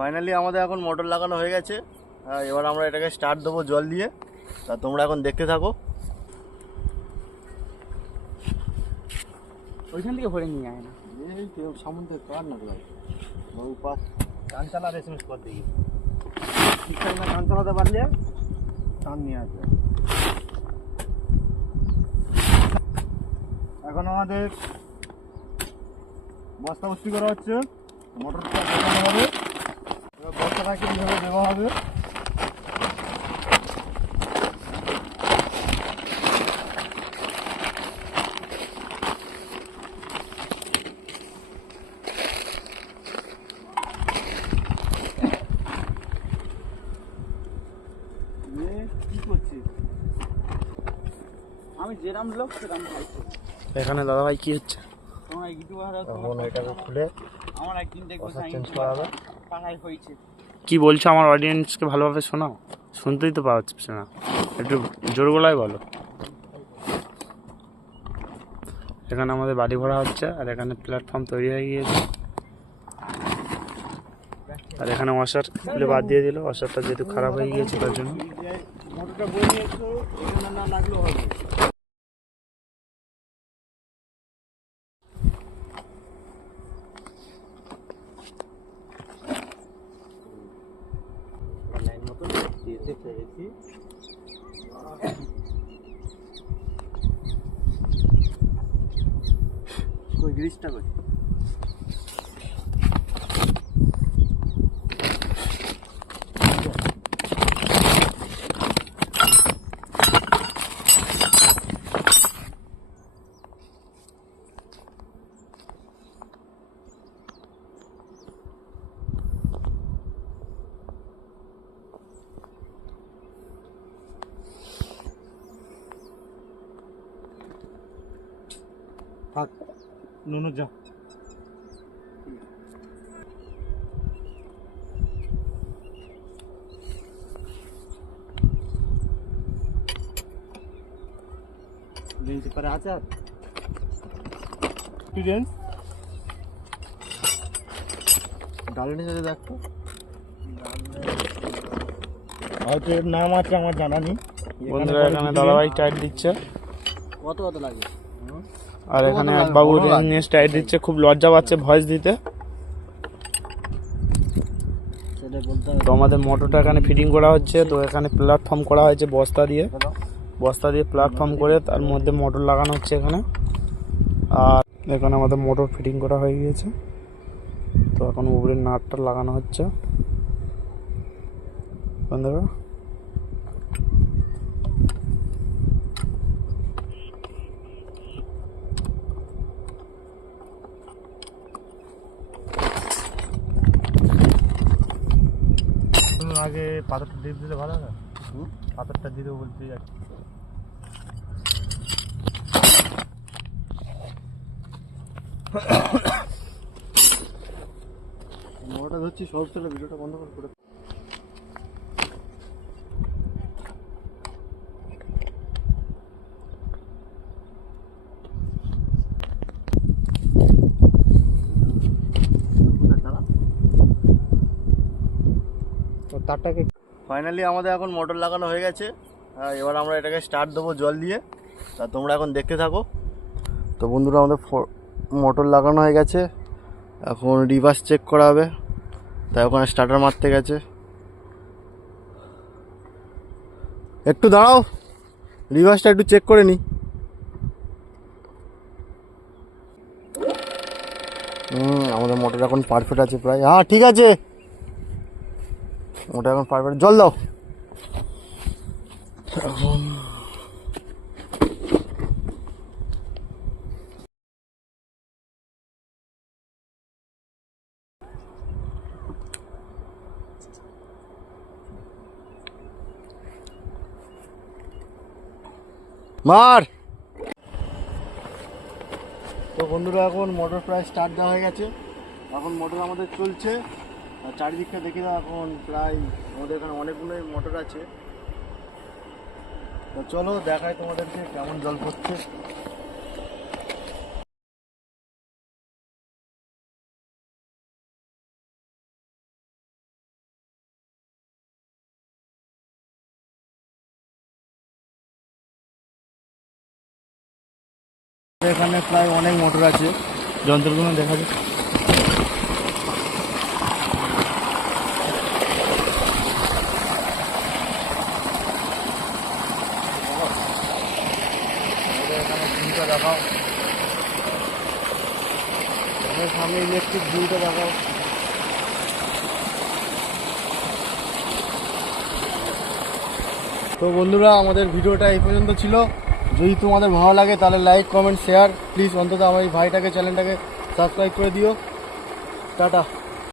Finally আমাদের এখন motor লাগানো হয়ে গেছে। এবার আমরা এটাকে স্টার্ট দেবো জল দিয়ে। তা তোমরা এখন দেখতে থাকো। ওইখান থেকে ভরে নিয়ে আয় না, এই কেউ সামনে কার না ভাই বহু পাস টান চালা রেসমিস কর দিই ঠিকঠাক না টান চালাতে পারলে টান নিয়ে আসবে। এখন আমাদের বস্তা বস্তি করা হচ্ছে, মোটরটা দেখানো হবে, এবার বস্তাটাকে কীভাবে দেওয়া হবে। আমি যেরাম লোক সেরাম ভাই। এখানে দাদা ভাই কি হচ্ছে? তোমার এটাকে খুলে আমার একদিন দেখবো চেঞ্জ করা হবে। পাড়ায় হয়েছে। কি বলছো আমার অডিয়েন্সকে ভালোভাবে শোনাও, শুনতেই তো পাচ্ছে না, একটু জোর গলায় বলো। এখানে আমাদের বাড়ি ভরা হচ্ছে আর এখানে প্ল্যাটফর্ম তৈরি হয়ে গিয়েছে। আর এখানে ওয়াশার খুলে বাদ দিয়ে দিল, ওয়াশারটা যেহেতু খারাপ হয়ে গিয়েছে তার জন্য। মোটরটা বয়ে নিয়ে একটু এখানে না লাগলেও হবে। লাইন মতন দিয়েছে ফেলেছি। কই গ্রিসটা কই? থাক নুনু যা। জিনিস পরে আচার স্টুডেন্ট ডালের সাথে দেখতো, হয়তো এর নাম আছে আমার জানা নেই। বন্ধুরা এখানে দাদাভাই টাইট দিচ্ছে কত কত লাগে? আর এখানে এক বাবু নিয়ে টাইট দিচ্ছে, খুব লজ্জা পাচ্ছে ভয়েস দিতে। সেটা বলতে তো আমাদের মোটরটা এখানে ফিটিং করা হচ্ছে। তো এখানে প্ল্যাটফর্ম করা হয়েছে বস্তা দিয়ে প্ল্যাটফর্ম করে তার মধ্যে মোটর লাগানো হচ্ছে এখানে। আর এখানে আমাদের মোটর ফিটিং করা হয়ে গিয়েছে। তো এখন উপরের নাটটা লাগানো হচ্ছে বন্ধুরা। আগে পাথরটা দিয়ে দিলে ভালো না? পাথরটা দিতে বলতে যাচ্ছি। মোটরটা ধরছি সব চলে, ভিডিওটা বন্ধ করে তারটাকে। ফাইনালি আমাদের এখন মোটর লাগানো হয়ে গেছে। এবার আমরা এটাকে স্টার্ট দেবো জল দিয়ে। তা তোমরা এখন দেখতে থাকো। তো বন্ধুরা আমাদের মোটর লাগানো হয়ে গেছে, এখন রিভার্স চেক করা হবে। তাই ওখানে স্টার্টার মারতে গেছে। একটু দাঁড়াও, রিভার্সটা একটু চেক করে নি। আমাদের মোটর এখন পারফেক্ট আছে প্রায়। হ্যাঁ ঠিক আছে, ওটা এখন পারফেক্ট। জল দাও এখন। মার। তো বন্ধুরা এখন মোটর প্রায় স্টার্ট দেওয়া হয়ে গেছে। এখন মোটর আমাদের চলছে। আর চারিদিকটা দেখে দাও, এখন প্রায় আমাদের এখানে অনেকগুলোই মোটর আছে। তো চলো দেখাই তোমাদেরকে কেমন জল পড়ছে। এখানে প্রায় অনেক মোটর আছে, যন্ত্রগুলো দেখা যাচ্ছে। এখানে ভিউটা দেখাও, সামনে ইলেকট্রিক ভিউটা দেখাও। তো বন্ধুরা আমাদের ভিডিওটা এই পর্যন্ত ছিল। যদি তোমাদের ভালো লাগে তাহলে লাইক কমেন্ট শেয়ার প্লিজ অন্তত আমার এই ভাইটাকে চ্যানেলটাকে সাবস্ক্রাইব করে দিও। টাটা।